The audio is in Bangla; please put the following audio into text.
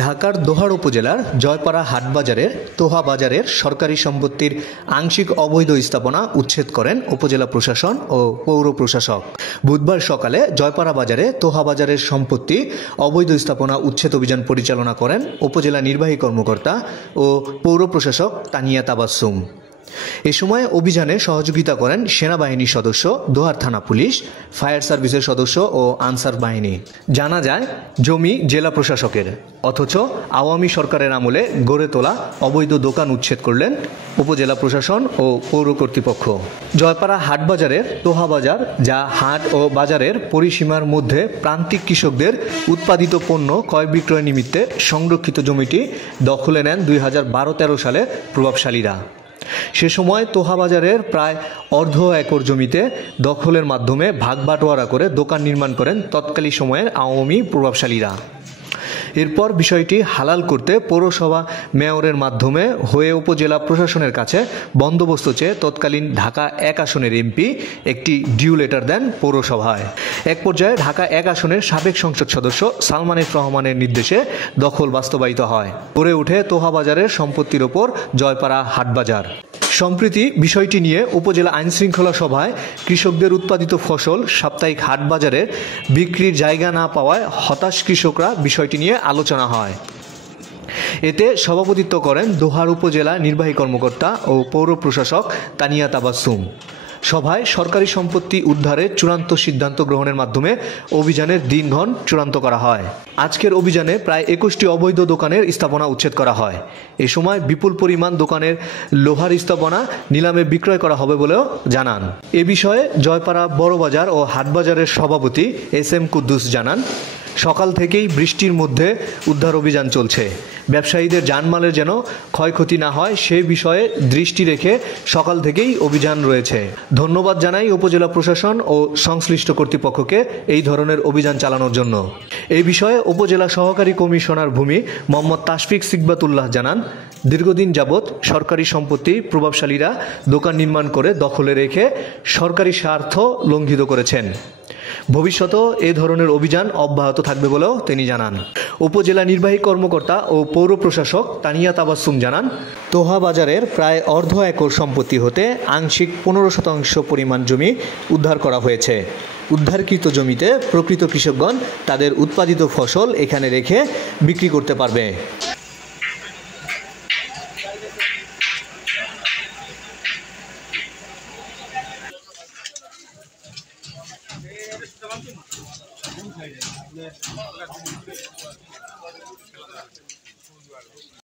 ঢাকার দোহার উপজেলার জয়পাড়া হাটবাজারের তোহা বাজারের সরকারি সম্পত্তির আংশিক অবৈধ স্থাপনা উচ্ছেদ করেন উপজেলা প্রশাসন ও পৌর প্রশাসক। বুধবার সকালে জয়পাড়া বাজারে তোহা বাজারের সম্পত্তি অবৈধ স্থাপনা উচ্ছেদ অভিযান পরিচালনা করেন উপজেলা নির্বাহী কর্মকর্তা ও পৌর প্রশাসক তানিয়া তাবাসসুম। এ সময় অভিযানে সহযোগিতা করেন সেনাবাহিনীর সদস্য, দোহার থানা পুলিশ, ফায়ার সার্ভিসের সদস্য ও আনসার বাহিনী। জানা যায়, জমি জেলা প্রশাসকের, অথচ আওয়ামী সরকারের আমলে গড়ে তোলা অবৈধ দোকান উচ্ছেদ করলেন উপজেলা প্রশাসন ও পৌর কর্তৃপক্ষ। জয়পাড়া হাটবাজারের তোহা বাজার, যা হাট ও বাজারের পরিসীমার মধ্যে প্রান্তিক কৃষকদের উৎপাদিত পণ্য ক্রয় বিক্রয় নিমিত্তে সংরক্ষিত জমিটি দখলে নেন 2012-13 সালে প্রভাবশালীরা। সে সময় তোহা বাজারের প্রায় অর্ধ একর জমিতে দখলের মাধ্যমে ভাগ বাটোয়ারা করে দোকান নির্মাণ করেন তৎকালীন সময়ের আওয়ামী প্রভাবশালীরা। এরপর বিষয়টি হালাল করতে পৌরসভা মেয়রের মাধ্যমে হয়ে উপজেলা প্রশাসনের কাছে বন্দোবস্ত চেয়ে তৎকালীন ঢাকা 1 আসনের এমপি একটি ডিউ লেটার দেন পৌরসভায়। এক পর্যায়ে ঢাকা 1 আসনের সাবেক সংসদ সদস্য সালমান এফ রহমানের নির্দেশে দখল বাস্তবায়িত হয়। গড়ে ওঠে তোহা বাজারের সম্পত্তির ওপর জয়পাড়া হাটবাজার। সম্প্রতি বিষয়টি নিয়ে উপজেলা আইনশৃঙ্খলা সভায় কৃষকদের উৎপাদিত ফসল সাপ্তাহিক হাট বাজারে বিক্রির জায়গা না পাওয়ায় হতাশ কৃষকরা বিষয়টি নিয়ে আলোচনা হয়। এতে সভাপতিত্ব করেন দোহার উপজেলা নির্বাহী কর্মকর্তা ও পৌর প্রশাসক তানিয়া তাবাসসুম। সভায় সরকারি সম্পত্তি উদ্ধারের চূড়ান্ত সিদ্ধান্ত গ্রহণের মাধ্যমে অভিযানের দিনক্ষণ চূড়ান্ত করা হয়। আজকের অভিযানে প্রায় 21টি অবৈধ দোকানের স্থাপনা উচ্ছেদ করা হয়। এ সময় বিপুল পরিমাণ দোকানের লোহার স্থাপনা নিলামে বিক্রয় করা হবে বলেও জানান। এ বিষয়ে জয়পাড়া বড়বাজার ও হাটবাজারের সভাপতি SM কুদ্দুস জানান, সকাল থেকেই বৃষ্টির মধ্যে উদ্ধার অভিযান চলছে। ব্যবসায়ীদের জানমালের যেন ক্ষয়ক্ষতি না হয় সে বিষয়ে দৃষ্টি রেখে সকাল থেকেই অভিযান রয়েছে। ধন্যবাদ জানাই উপজেলা প্রশাসন ও সংশ্লিষ্ট কর্তৃপক্ষকে এই ধরনের অভিযান চালানোর জন্য। এই বিষয়ে উপজেলা সহকারী কমিশনার ভূমি মোহাম্মদ তাশফিক সিকবাতুল্লাহ জানান, দীর্ঘদিন যাবৎ সরকারি সম্পত্তি প্রভাবশালীরা দোকান নির্মাণ করে দখলে রেখে সরকারি স্বার্থ লঙ্ঘিত করেছেন। ভবিষ্যতেও এ ধরনের অভিযান অব্যাহত থাকবে বলেও তিনি জানান। উপজেলা নির্বাহী কর্মকর্তা ও পৌর প্রশাসক তানিয়া তাবাসসুম জানান, তোহা বাজারের প্রায় অর্ধ একর সম্পত্তি হতে আংশিক 15% পরিমাণ জমি উদ্ধার করা হয়েছে। উদ্ধারকৃত জমিতে প্রকৃত কৃষকগণ তাদের উৎপাদিত ফসল এখানে রেখে বিক্রি করতে পারবে।